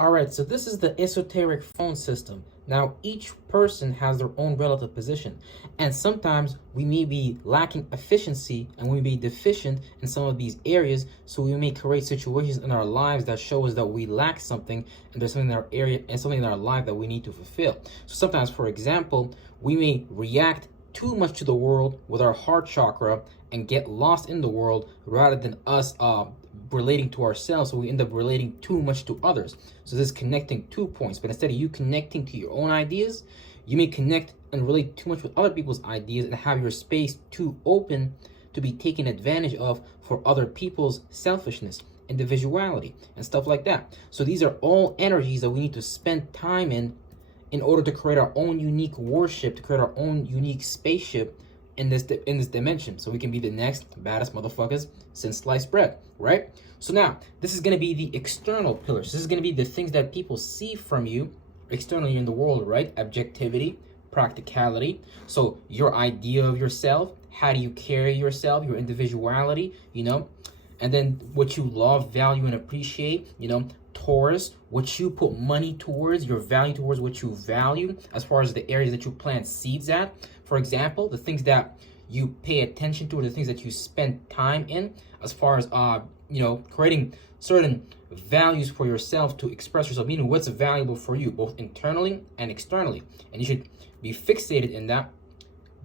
All right, so this is the esoteric phone system. Now, each person has their own relative position, and sometimes we may be lacking efficiency and we may be deficient in some of these areas, so we may create situations in our lives that show us that we lack something, and there's something in our area and something in our life that we need to fulfill. So sometimes, for example, we may react too much to the world with our heart chakra and get lost in the world rather than us relating to ourselves, so we end up relating too much to others. So this is connecting 2 points, but instead of you connecting to your own ideas, you may connect and relate too much with other people's ideas and have your space too open to be taken advantage of for other people's selfishness, individuality, and stuff like that. So these are all energies that we need to spend time in order to create our own unique warship, to create our own unique spaceship in this dimension, so we can be the next baddest motherfuckers since sliced bread, right? So now this is going to be the external pillars. This is going to be the things that people see from you externally in the world, right? Objectivity, practicality. So your idea of yourself, how do you carry yourself, your individuality, and then what you love, value, and appreciate, Taurus, what you put money towards, your value towards what you value, as far as the areas that you plant seeds at. For example, the things that you pay attention to, or the things that you spend time in, as far as creating certain values for yourself to express yourself, meaning what's valuable for you, both internally and externally. And you should be fixated in that.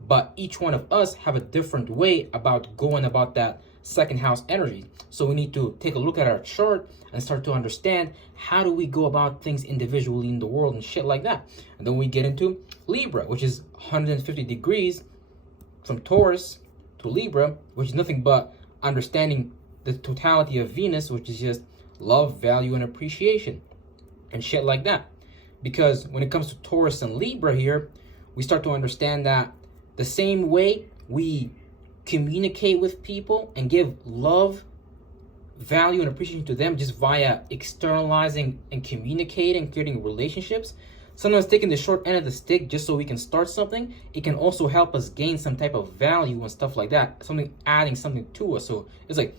But each one of us have a different way about going about that second house energy. So we need to take a look at our chart and start to understand how do we go about things individually in the world and shit like that. And then we get into Libra, which is 150 degrees from Taurus to Libra, which is nothing but understanding the totality of Venus, which is just love, value, and appreciation and shit like that. Because when it comes to Taurus and Libra here, we start to understand that the same way we communicate with people and give love, value, and appreciation to them just via externalizing and communicating, creating relationships, sometimes taking the short end of the stick just so we can start something, it can also help us gain some type of value and stuff like that, adding something to us. So it's like,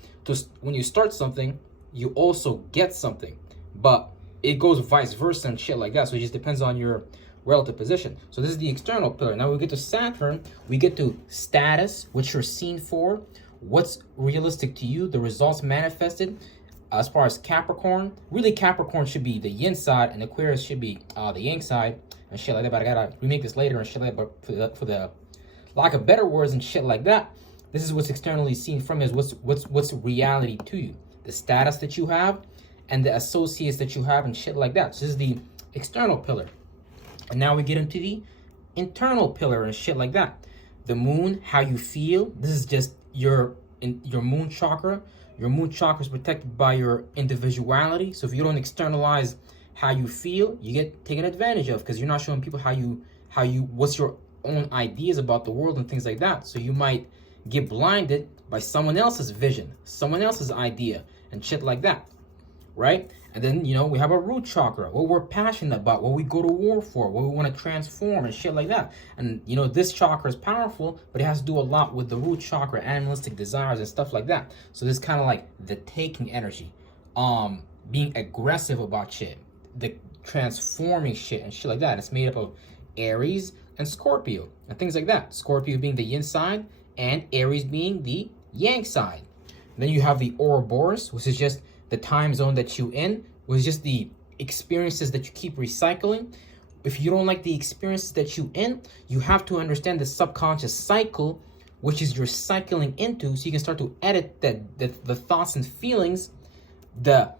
when you start something, you also get something, but it goes vice versa and shit like that. So it just depends on your relative position. So this is the external pillar. Now we get to Saturn, we get to status, what you're seen for, what's realistic to you, the results manifested. As far as Capricorn, really Capricorn should be the yin side and Aquarius should be the yang side and shit like that. But I gotta remake this later and shit like that. But for the lack of better words and shit like that, this is what's externally seen from you, is what's reality to you, the status that you have and the associates that you have and shit like that. So this is the external pillar. And now we get into the internal pillar and shit like that. The moon, how you feel. This is just your moon chakra. Your moon chakra is protected by your individuality. So if you don't externalize how you feel, you get taken advantage of, because you're not showing people what's your own ideas about the world and things like that. So you might get blinded by someone else's vision, someone else's idea and shit like that, right? And then, we have our root chakra, what we're passionate about, what we go to war for, what we want to transform and shit like that. And, this chakra is powerful, but it has to do a lot with the root chakra, animalistic desires and stuff like that. So this is kind of like the taking energy, being aggressive about shit, the transforming shit and shit like that. It's made up of Aries and Scorpio and things like that. Scorpio being the yin side and Aries being the yang side. And then you have the Ouroboros, which is just the time zone that you in, was just the experiences that you keep recycling. If you don't like the experiences that you in, you have to understand the subconscious cycle, which is you're cycling into, so you can start to edit the thoughts and feelings, the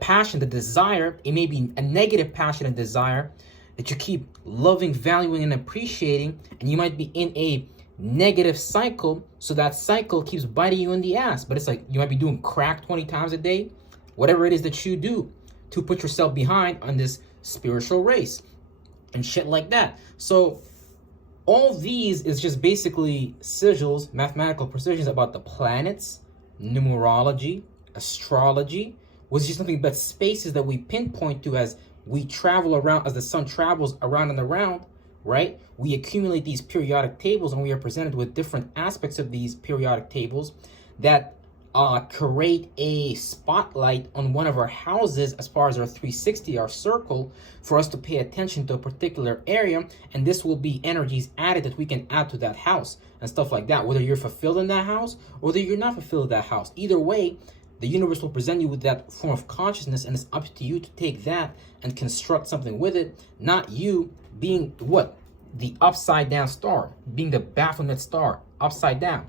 passion, the desire. It may be a negative passion and desire that you keep loving, valuing, and appreciating, and you might be in a negative cycle, so that cycle keeps biting you in the ass. But it's like you might be doing crack 20 times a day, whatever it is that you do to put yourself behind on this spiritual race and shit like that. So all these is just basically sigils, mathematical precisions about the planets, numerology, astrology, which is just nothing but spaces that we pinpoint to as we travel around, as the sun travels around and around, right? We accumulate these periodic tables and we are presented with different aspects of these periodic tables that create a spotlight on one of our houses as far as our 360, our circle, for us to pay attention to a particular area, and this will be energies added that we can add to that house and stuff like that, whether you're fulfilled in that house or whether you're not fulfilled in that house. Either way, the universe will present you with that form of consciousness, and it's up to you to take that and construct something with it, not you being what? The upside down star, being the Baphomet star, upside down.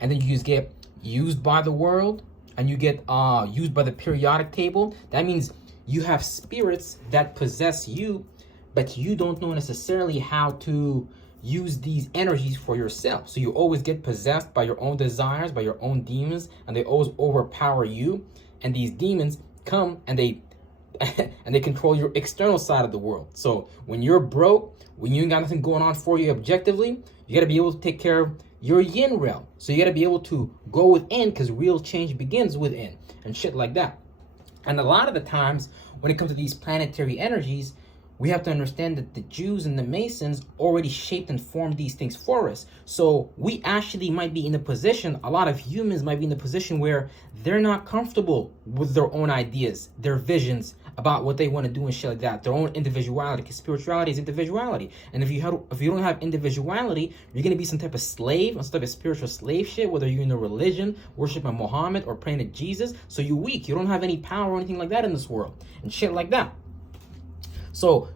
And then you just get used by the world, and you get used by the periodic table. That means you have spirits that possess you, but you don't know necessarily how to use these energies for yourself. So you always get possessed by your own desires, by your own demons, and they always overpower you. And these demons come and they and they control your external side of the world. So when you're broke, when you ain't got nothing going on for you objectively, you got to be able to take care of your yin realm. So you got to be able to go within, because real change begins within and shit like that. And a lot of the times when it comes to these planetary energies, we have to understand that the Jews and the Masons already shaped and formed these things for us. So we actually might be in a position, a lot of humans might be in a position where they're not comfortable with their own ideas, their visions about what they want to do and shit like that, their own individuality, because spirituality is individuality. And if you don't have individuality, you're going to be some type of slave, some type of spiritual slave shit, whether you're in a religion, worshiping Muhammad or praying to Jesus. So you're weak. You don't have any power or anything like that in this world and shit like that. So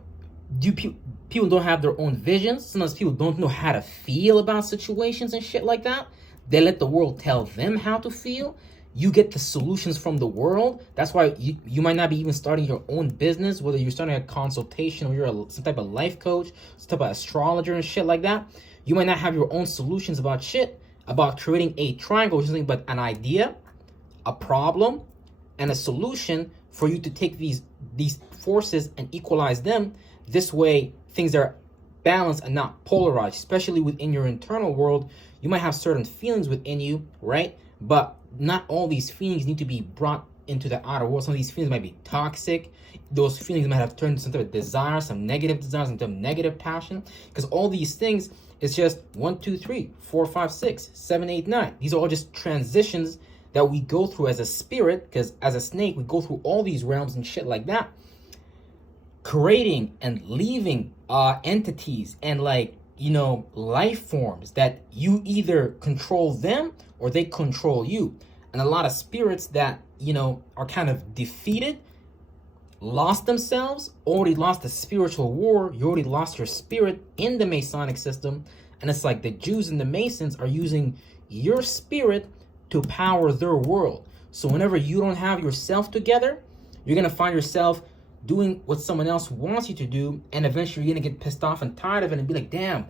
people don't have their own visions. Sometimes people don't know how to feel about situations and shit like that. They let the world tell them how to feel. You get the solutions from the world. That's why you might not be even starting your own business, whether you're starting a consultation or you're some type of life coach, some type of astrologer and shit like that. You might not have your own solutions about shit, about creating a triangle, which is nothing but an idea, a problem, and a solution for you to take these forces and equalize them. This way, things are balanced and not polarized, especially within your internal world. You might have certain feelings within you, right? But not all these feelings need to be brought into the outer world. Some of these feelings might be toxic. Those feelings might have turned into some type of desire, some negative desire, some type of negative passion. Because all these things, it's just 1, 2, 3, 4, 5, 6, 7, 8, 9. These are all just transitions that we go through as a spirit, because as a snake, we go through all these realms and shit like that. Creating and leaving entities and life forms that you either control them or they control you. And a lot of spirits that, are kind of defeated, lost themselves, already lost the spiritual war. You already lost your spirit in the Masonic system. And it's like the Jews and the Masons are using your spirit to power their world. So whenever you don't have yourself together, you're going to find yourself doing what someone else wants you to do, and eventually you're gonna get pissed off and tired of it and be like, damn,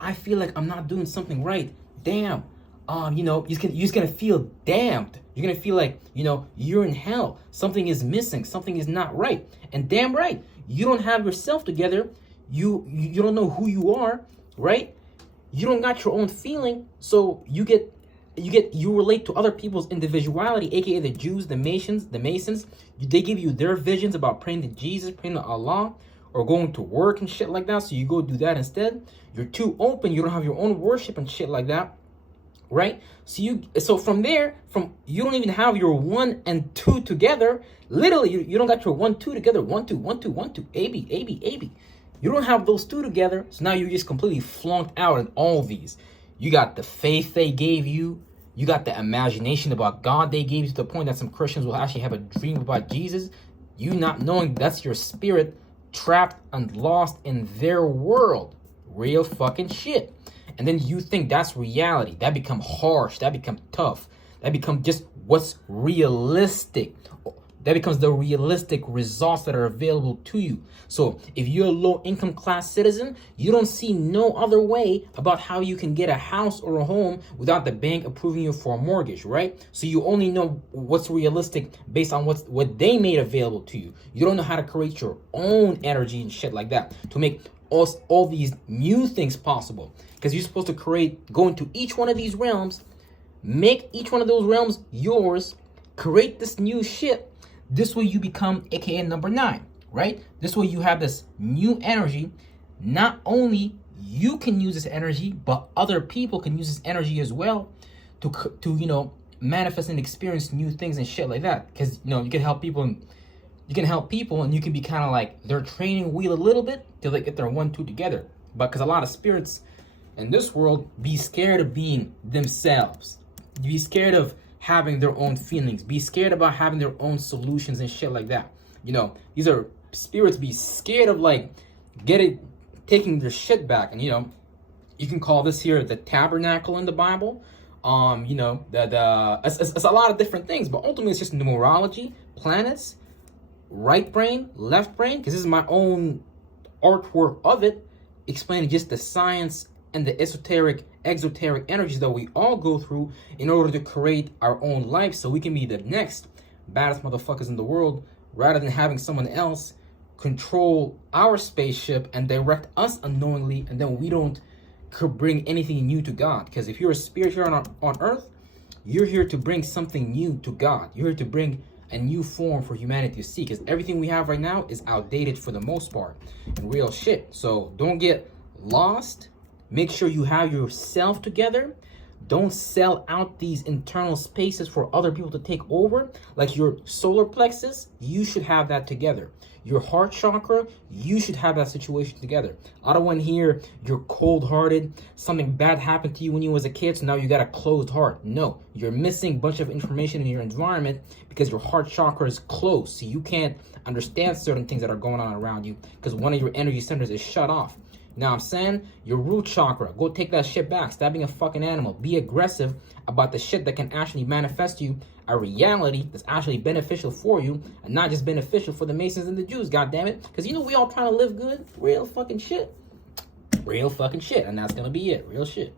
I feel like I'm not doing something right. Damn, you're just gonna feel damned. You're gonna feel like, you're in hell. Something is missing. Something is not right. And damn right, you don't have yourself together. You don't know who you are, right? You don't got your own feeling, so you relate to other people's individuality, aka the Jews, the Masons. They give you their visions about praying to Jesus, praying to Allah, or going to work and shit like that. So you go do that instead. You're too open. You don't have your own worship and shit like that, right? So from there, you don't even have your 1 and 2 together. Literally, you don't got your 1, 2 together. 1, 2, 1, 2, 1, 2. A B A B A B. You don't have those 2 together. So now you're just completely flunked out in all these. You got the faith they gave you. You got the imagination about God they gave you, to the point that some Christians will actually have a dream about Jesus. You not knowing that's your spirit trapped and lost in their world. Real fucking shit. And then you think that's reality. That become harsh. That become tough. That become just what's realistic. That becomes the realistic results that are available to you. So if you're a low income class citizen, you don't see no other way about how you can get a house or a home without the bank approving you for a mortgage, right? So you only know what's realistic based on what they made available to you. You don't know how to create your own energy and shit like that to make all these new things possible. Because you're supposed to go into each one of these realms, make each one of those realms yours, create this new shit. This way you become aka number 9, right? This way you have this new energy. Not only you can use this energy, but other people can use this energy as well to manifest and experience new things and shit like that. Because, you know, you can help people and you can be kind of like their training wheel a little bit till they get their 1-2 together. But because a lot of spirits in this world be scared of being themselves, be scared of having their own feelings, be scared about having their own solutions and shit like that. You know, these are spirits be scared of like taking their shit back. And, you know, you can call this here the tabernacle in the Bible. You know, it's a lot of different things, but ultimately it's just numerology, planets, right brain, left brain, because this is my own artwork of it, explaining just the science and the esoteric, exoteric energies that we all go through in order to create our own life so we can be the next baddest motherfuckers in the world, rather than having someone else control our spaceship and direct us unknowingly, and then we don't could bring anything new to God. Because if you're a spirit here on earth, you're here to bring something new to God. You're here to bring a new form for humanity to see, because everything we have right now is outdated for the most part and real shit. So don't get lost. Make sure you have yourself together. Don't sell out these internal spaces for other people to take over. Like your solar plexus, you should have that together. Your heart chakra, you should have that situation together. I don't want to hear you're cold-hearted, something bad happened to you when you was a kid, so now you got a closed heart. No, you're missing a bunch of information in your environment because your heart chakra is closed, so you can't understand certain things that are going on around you because one of your energy centers is shut off. Now I'm saying your root chakra, go take that shit back. Stop being a fucking animal. Be aggressive about the shit that can actually manifest you a reality that's actually beneficial for you and not just beneficial for the Masons and the Jews, goddammit. Because you know we all trying to live good. Real fucking shit. Real fucking shit. And that's gonna be it. Real shit.